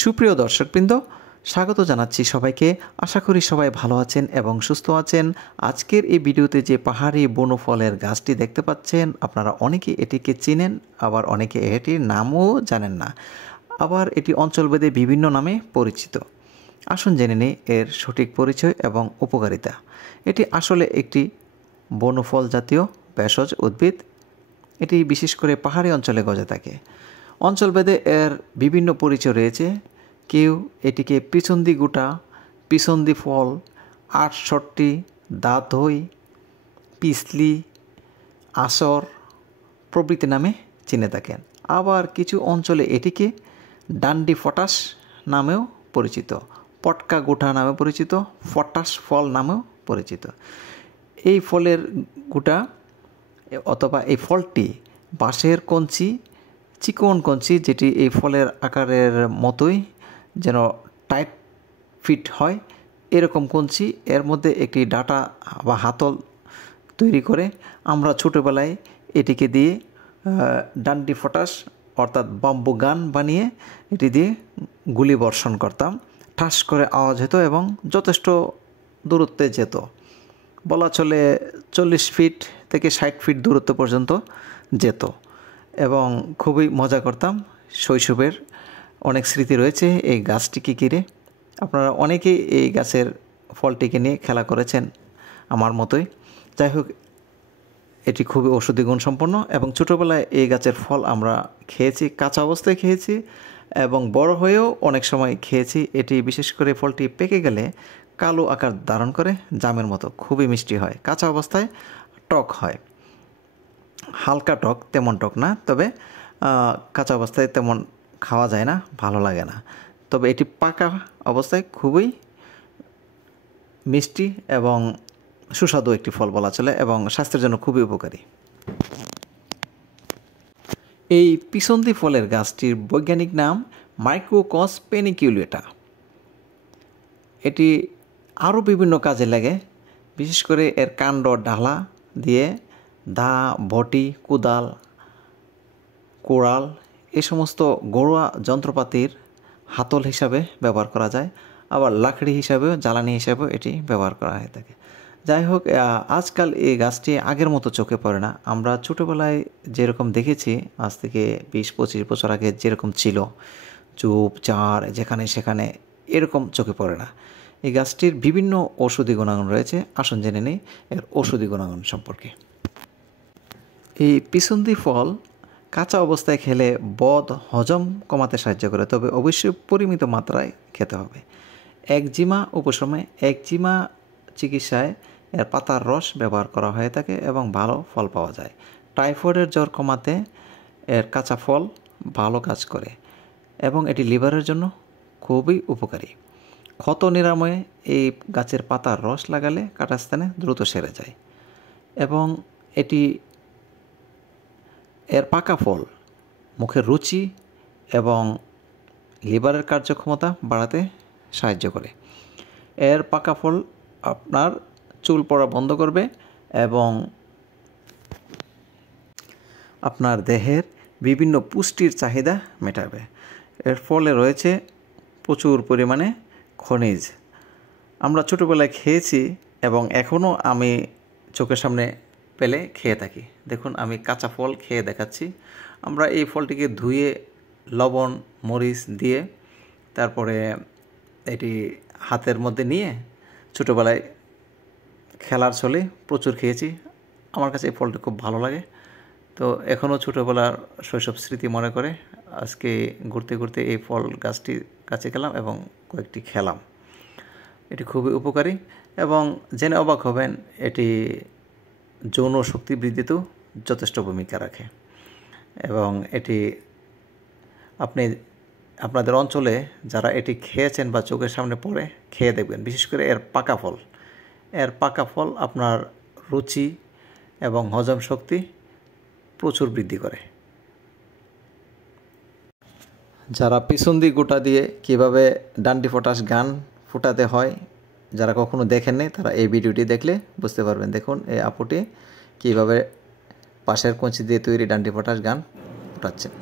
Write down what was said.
সুপ্রিয় দর্শকবৃন্দ, স্বাগত জানাচ্ছি সবাইকে। আশা করি সবাই ভালো আছেন এবং সুস্থ আছেন। আজকের এই ভিডিওতে যে পাহাড়ি বনফলের গাছটি দেখতে পাচ্ছেন, আপনারা অনেকে এটিকে চেনেন, আবার অনেকে এটির নামও জানেন না, আবার এটি অঞ্চলভেদে বিভিন্ন নামে পরিচিত। আসুন জেনে নিই এর সঠিক পরিচয় এবং উপকারিতা। এটি আসলে একটি বনফল জাতীয় ভেষজ উদ্ভিদ। এটি বিশেষ করে পাহাড়ি অঞ্চলে গজে থাকে। অঞ্চলভেদে এর বিভিন্ন পরিচয় রয়েছে। কেউ এটিকে পিছন্দি গুটা, পিছন্দি ফল, 68, দাঁতই, পিছলি, আসর প্রভৃতি নামে চিনে থাকেন। আবার কিছু অঞ্চলে এটিকে ডান্ডি ফটাস নামেও পরিচিত, পটকা গুটা নামে পরিচিত, ফটাস ফল নামেও পরিচিত। এই ফলের গুটা অথবা এই ফলটি বাঁশের কঞ্চি, চিকন কঞ্চি, যেটি এই ফলের আকারের মতোই যেন টাইট ফিট হয়, এরকম কঞ্চি, এর মধ্যে একটি ডাটা বা হাতল তৈরি করে আমরা ছোটোবেলায় এটিকে দিয়ে ডান্ডি ফটাস অর্থাৎ বাম্বু গান বানিয়ে এটি দিয়ে গুলি বর্ষণ করতাম। ঠাস করে আওয়াজ হতো এবং যথেষ্ট দূরত্বে যেত। বলা চলে 40 ফিট থেকে 60 ফিট দূরত্ব পর্যন্ত যেত এবং খুবই মজা করতাম। শৈশবের অনেক স্মৃতি রয়েছে এই গাছটিকে ঘিরে। আপনারা অনেকেই এই গাছের ফলটিকে নিয়ে খেলা করেছেন আমার মতোই। যাই হোক, এটি খুবই ঔষধি গুণসম্পন্ন এবং ছোটোবেলায় এই গাছের ফল আমরা খেয়েছি, কাঁচা অবস্থায় খেয়েছি এবং বড় হয়েও অনেক সময় খেয়েছি। এটি বিশেষ করে ফলটি পেকে গেলে কালো আকার ধারণ করে জামের মতো, খুবই মিষ্টি হয়। কাঁচা অবস্থায় টক হয়, হালকা টক, তেমন টক না, তবে কাঁচা অবস্থায় তেমন খাওয়া যায় না, ভালো লাগে না। তবে এটি পাকা অবস্থায় খুবই মিষ্টি এবং সুস্বাদু একটি ফল বলা চলে এবং স্বাস্থ্যের জন্য খুবই উপকারী। এই পিছন্দি ফলের গাছটির বৈজ্ঞানিক নাম মাইক্রোকস পেনিকিউলেটা। এটি আরও বিভিন্ন কাজে লাগে। বিশেষ করে এর কাণ্ড ডালা দিয়ে দা, বটি, কোদাল, কোড়াল এই সমস্ত ঘরোয়া যন্ত্রপাতির হাতল হিসাবে ব্যবহার করা যায়। আবার লাকড়ি হিসাবেও, জ্বালানি হিসাবেও এটি ব্যবহার করা হয়ে থাকে। যাই হোক, আজকাল এই গাছটি আগের মতো চোখে পড়ে না। আমরা ছোটোবেলায় যেরকম দেখেছি, আজ থেকে 20-25 বছর আগে যেরকম ছিল, চুপ চার যেখানে সেখানে, এরকম চোখে পড়ে না। এই গাছটির বিভিন্ন ঔষধি গুণাগুণ রয়েছে। আসুন জেনে নিই এর ঔষধি গুণাগুণ সম্পর্কে। এই পিছন্দি ফল কাঁচা অবস্থায় খেলে বদ হজম কমাতে সাহায্য করে, তবে অবশ্যই পরিমিত মাত্রায় খেতে হবে। একজিমা উপশমে, একজিমা চিকিৎসায় এর পাতার রস ব্যবহার করা হয়ে থাকে এবং ভালো ফল পাওয়া যায়। টাইফয়েডের জ্বর কমাতে এর কাঁচা ফল ভালো কাজ করে এবং এটি লিভারের জন্য খুবই উপকারী। ক্ষত নিরাময়ে এই গাছের পাতার রস লাগালে কাটা স্থানে দ্রুত সেরে যায় এবং এর পাকা ফল মুখের রুচি এবং লিভারের কার্যক্ষমতা বাড়াতে সাহায্য করে। এর পাকা ফল আপনার চুল পড়া বন্ধ করবে এবং আপনার দেহের বিভিন্ন পুষ্টির চাহিদা মেটাবে। এর ফলে রয়েছে প্রচুর পরিমাণে খনিজ। আমরা ছোটোবেলায় খেয়েছি এবং এখনও আমি চোখের সামনে পেলে খেয়ে থাকি। দেখুন, আমি কাঁচা ফল খেয়ে দেখাচ্ছি। আমরা এই ফলটিকে ধুয়ে লবণ, মরিচ দিয়ে তারপরে এটি হাতের মধ্যে নিয়ে ছোটোবেলায় খেলার ছলে প্রচুর খেয়েছি। আমার কাছে এই ফলটি খুব ভালো লাগে। তো এখনও ছোটোবেলার শৈশব স্মৃতি মনে করে আজকে ঘুরতে ঘুরতে এই ফল গাছটির কাছে গেলাম এবং কয়েকটি খেলাম। এটি খুবই উপকারী এবং জেনে অবাক হবেন, এটি যৌন শক্তি বৃদ্ধিতেও যথেষ্ট ভূমিকা রাখে এবং এটি আপনাদের অঞ্চলে যারা এটি খেয়েছেন বা চোখের সামনে পড়ে খেয়ে দেখবেন। বিশেষ করে এর পাকা ফল আপনার রুচি এবং হজম শক্তি প্রচুর বৃদ্ধি করে। যারা পিছন্দি গোটা দিয়ে কিভাবে ডান্ডি ফটাস গান ফুটাতে হয়, যারা কখনো দেখেননি, তারা এই ভিডিওটি দেখলে বুঝতে পারবেন। দেখুন, এই আপুটি কীভাবে পাশের কঞ্চি দিয়ে তৈরি ডান্ডি ফটাস গান ফুটাচ্ছেন।